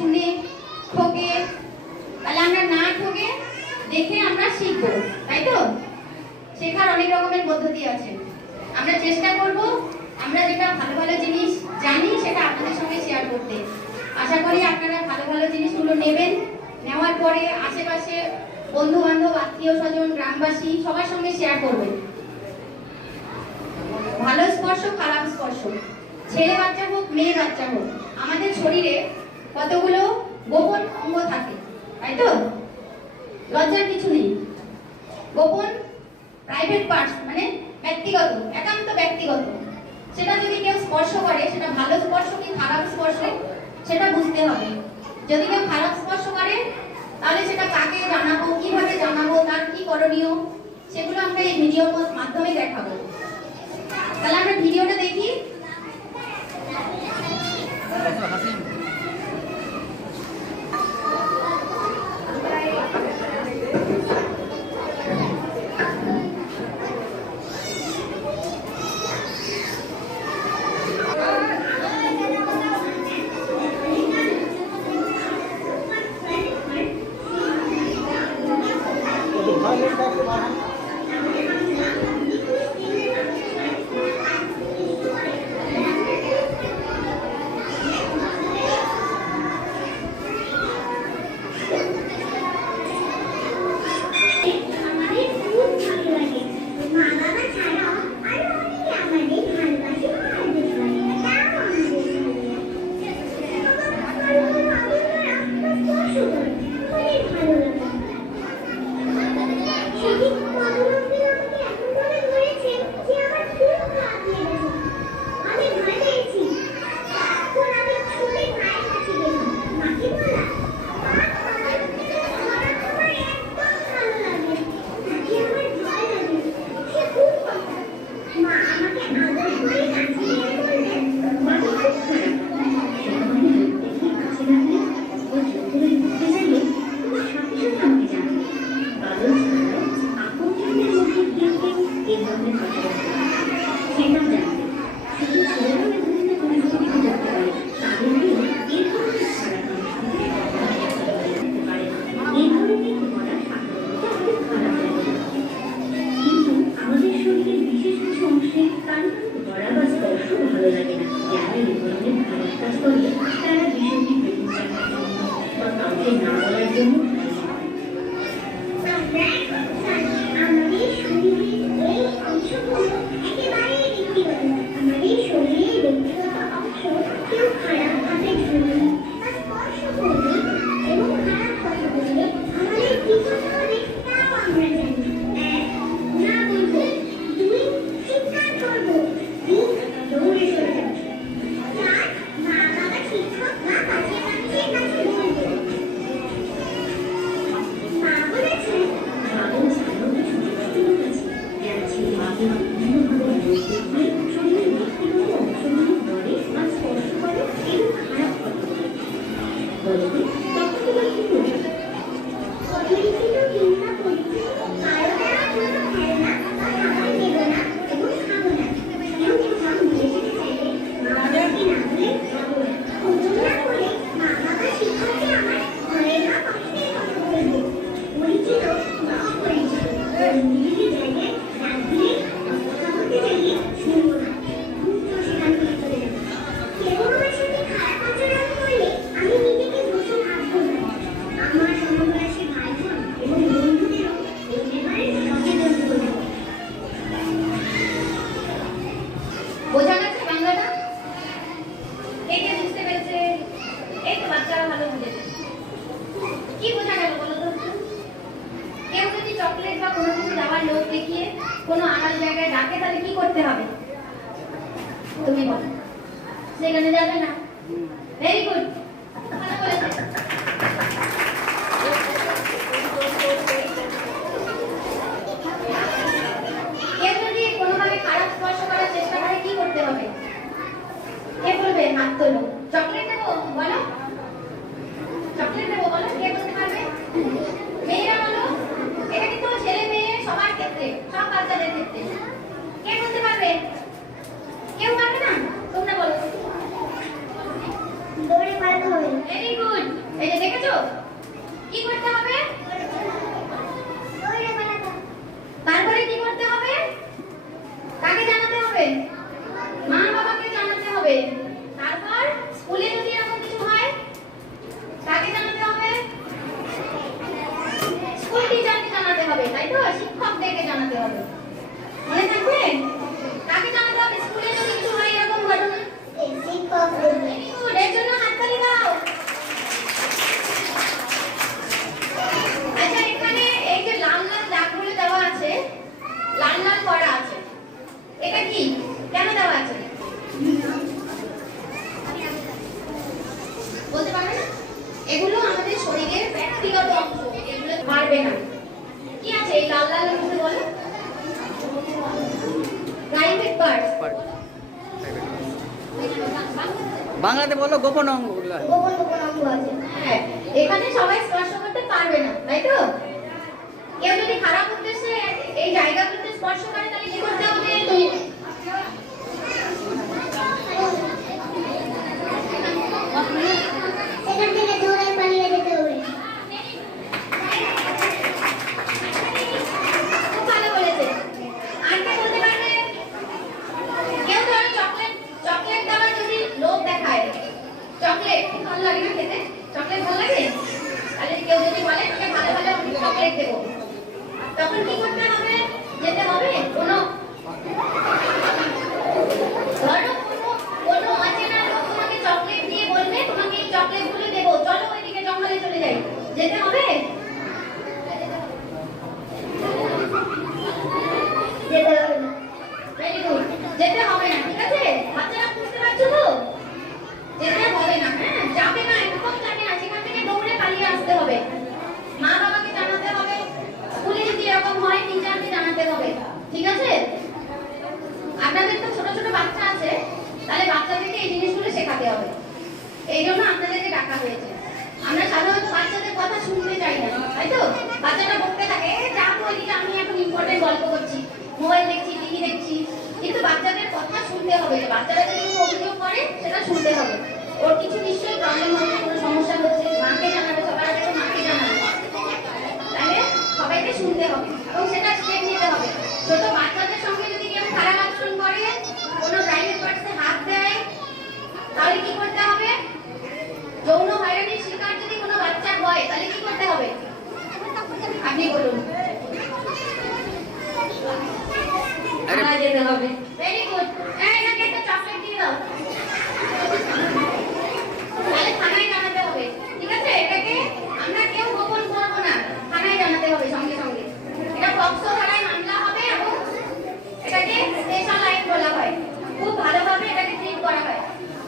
শুনে ঠকে, তাহলে আমরা না ঠকে দেখে আমরা শিখবো, তাই তো? শেখার অনেক রকমের পদ্ধতি আছে। আমরা চেষ্টা করব আমরা যেটা ভালো ভালো জিনিস জানি সেটা আপনাদের সঙ্গে শেয়ার করতে। আশা করি আপনারা ভালো ভালো জিনিসগুলো নেবেন, নেওয়ার পরে আশেপাশে বন্ধু বান্ধব, আত্মীয় স্বজন, গ্রামবাসী সবার সঙ্গে শেয়ার করবেন। ভালো স্পর্শ, খারাপ স্পর্শ, ছেলে বাচ্চা হোক মেয়ে বাচ্চা হোক, আমাদের শরীরে কতগুলো গোপন অঙ্গ থাকে, তাই তো? লজ্জার কিছু নেই। গোপন প্রাইভেট পার্টস মানে ব্যক্তিগত, একান্ত ব্যক্তিগত, সেটা যদি কেউ স্পর্শ করে সেটা ভালো স্পর্শ কি খারাপ স্পর্শ সেটা বুঝতে হবে। যদি কেউ খারাপ স্পর্শ করে তাহলে সেটা কাকে জানাবো, কিভাবে জানাবো, তার কি করণীয়, সেগুলো আমরা এই ভিডিওর মাধ্যমে দেখাবো। তাহলে আমরা ভিডিওটা দেখি। কোনো আড়াল জায়গায় ডাকে তাহলে কি করতে হবে তুমি বলো? সেখানে যাবে না। ভেরি গুড, ভালো বলেছে। কেউ যদি কোনোভাবে খারাপ স্পর্শ করার চেষ্টা করে কি করতে হবে? কে বলবে? হাত তোলো। চকলেট দেবো বলো, চকলেট দেবো বলো, কে বলতে পারবে? মেয়েরা বলো। এটা কিন্তু ছেলে মেয়ে সবার ক্ষেত্রে, সব বাচ্চাদের ক্ষেত্রে। কে বলতে পারবে? কেউ পারবে না? তোমরা বলো। দৌড়ে পালাতে হবে। Very good. জানাতে হবে। মনে থাকবে? কাকে জানাতে হবে? স্কুলে যদি কিছু হয় এরকম ঘটনা? শিক্ষক। ভেরি গুড, এর জন্য হাততালি দাও। আচ্ছা, এখানে এই যে লাল লাল দাগগুলো দেওয়া আছে, লাল লাল করা আছে, এটা কি, কেন দেওয়া আছে বলতে পারবে না? এগুলো আমাদের শরীরের ব্যক্তিগত অংশ, এগুলো পারবে না। কি আছে এই লাল লাল মধ্যে বলো? Private parts. বাংলাতে বলো গোপন অঙ্গগুলো। গোপন গোপন অঙ্গ আছে। হ্যাঁ, এখানে সবাই স্পর্শ করতে পারবে না, তাই তো? কেউ যদি খারাপ উদ্দেশ্যে এই জায়গাগুলোতে স্পর্শ করে তাহলে কি করতে হবে? সেখান থেকে দৌড়ে পালিয়ে যেতে হবে। খুব ভালো বলেছে। আর কে বলতে পারবে? কেউ ধরো চকলেট দেওয়ার যদি লোভ দেখায়, চকলেট খুব ভালো লাগে না খেতে? চকলেট ভালো লাগে? তাহলে কেউ যদি বলে তোকে ভালো ভালো চকলেট দেবো, তখন কি করতে হবে? যেতে হবে কোনো ধরো কোনো অচেনা লোক তোমাকে চকলেট দিয়ে বলবে তোমাকে এই চকলেটগুলো দেবো, চলো ওইদিকে জঙ্গলে চলে যাই, যেতে হবে? যেতে হবে না। ভেরি গুড, যেতে হবে না। ঠিক আছে বাচ্চারা, বুঝতে পারছো তো? যেতে হবে না। হ্যাঁ, যাবে না, একদম যাবে না। সেখান থেকে দৌড়ে পালিয়ে আসতে হবে। মা বাবাকে জানাতে হবে, স্কুলে যদি এরকম হয় টিচারকে জানাতে হবে। ঠিক আছে? আপনাদের তো ছোট ছোট বাচ্চা আছে, তাহলে বাচ্চাদেরকে এই জিনিসগুলো শেখাতে হবে। এই জন্য আপনাদেরকে ডাকা হয়েছে। আমরা সাধারণত বাচ্চাদের কথা শুনতে চাই না, তাই তো? বাচ্চাটা বকতে থাকে, যা ওইদিকে, আমি এখন ইম্পর্টেন্ট গল্প করছি, মোবাইল দেখছি, টিভি দেখছি। কিন্তু বাচ্চাদের কথা শুনতে হবে। বাচ্চারা যদি কোনো অভিযোগ করে সেটা শুনতে হবে। ওর কিছু নিশ্চয়ই প্রবলেম হচ্ছে, কোনো সমস্যা হচ্ছে, মাকে জানাবে, সবার আগে তো মাকে জানাবে। তাহলে সবাইকে শুনতে হবে এবং সেটা স্টেপ নিতে হবে। ছোট বাচ্চাদের সঙ্গে যদি কেউ খারাপ আচরণ করে, কোনো প্রাইভেট পার্টসে হাত দেয়, তাহলে কি করতে হবে? যৌন হয়রানির শিকার যদি কোনো বাচ্চা হয় তাহলে কি করতে হবে? আপনি বলুন। থানায় যেতে হবে। Very good. এনাকে একটা চকলেট দিয়ে দাও। তাহলে থানায় জানাতে হবে। ঠিক আছে? এটাকে আমরা কেউ গোপন করবো না, থানায় জানাতে হবে সঙ্গে সঙ্গে। এটা পক্সো ধারায় মামলা হবে এবং এটাকে স্পেশাল আইন বলা হয়। খুব ভালোভাবে এটাকে ট্রিট করা হয়।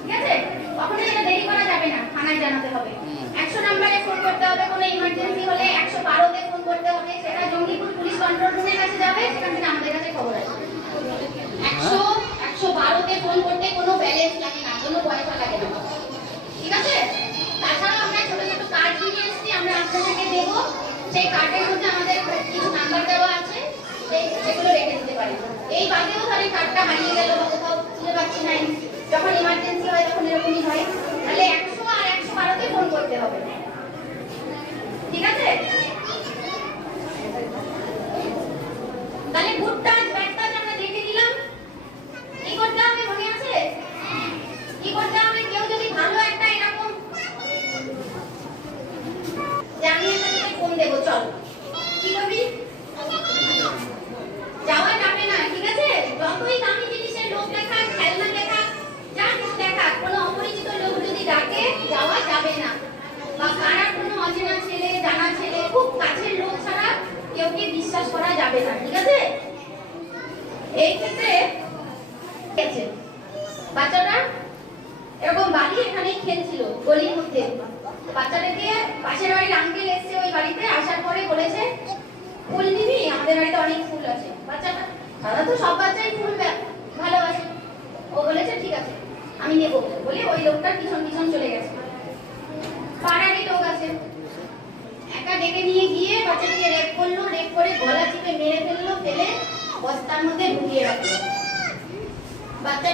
ঠিক আছে? কখনোই এটা দেরি করা যাবে না, থানায় জানাতে হবে। 100 নম্বরে ফোন করতে হবে, কোনো ইমার্জেন্সি হলে 112 তে ফোন করতে হবে। সেটা জঙ্গিপুর পুলিশ কন্ট্রোল রুমের কাছে যাবে, সেখান থেকে আমাদের কাছে খবর আসবে। 112 তে ফোন করতে কোনো ব্যালেন্স লাগে না, কোনো পয়সা লাগে না। ঠিক আছে? তাছাড়া আমরা ছোট ছোট কার্ড নিয়ে এসেছি, আমরা আপনাদেরকে দেব। সেই কার্ডের মধ্যে আমাদের কিছু নাম্বার দেওয়া আছে, সেগুলো রেখে দিতে পারেন। এই বাদেও ধরেন কার্ডটা হারিয়ে গেল বা কোথাও খুঁজে পাচ্ছি না, যখন ইমার্জেন্সি হয় তখন এরকমই হয়, তাহলে 100 আর 112 তে ফোন করতে হবে। ঠিক আছে? তাহলে গুড টাচ ব্যাড টাচ আমরা দেখে নিলাম। কি করতে হবে মনে আছে? কি করতে হবে? কেউ যদি ভালো একটা এরকম যে আমি একটা ফোন দেবো, চল, কি করবি? যাওয়া যাবে না। ঠিক আছে? যতই দামি জিনিসের লোক দেখা, খেলনা দেখা, যা কিছু দেখা, কোনো অপরিচিত লোক যদি ডাকে, যাওয়া যাবে না। বা পাড়ার কোনো অচেনা ছেলে, জানা ছেলে, খুব কাছের লোক ছাড়া কেউকে বিশ্বাস করা যাবে না। ঠিক আছে? এই ক্ষেত্রে বাচ্চাটা এরকম বাড়ি এখানেই খেলছিল গলির মধ্যে। বাচ্চাটাকে পাশের বাড়ির আঙ্কেল এসছে ওই বাড়িতে, আসার পরে বলেছে ফুল নিবি, আমাদের বাড়িতে অনেক ফুল আছে। বাচ্চাটা, দাদা তো সব বাচ্চাই ফুল ভালোবাসে, ও বলেছে ঠিক আছে আমি নেবো বলে ওই লোকটার পিছন পিছন চলে গেছে। পাড়ারই লোক আছে, একা ডেকে নিয়ে গিয়ে বাচ্চাটাকে রেপ করলো, রেপ করে গলা চিপে মেরে ফেললো, ফেলে বস্তার মধ্যে ঢুকিয়ে রাখলো। বাচ্চা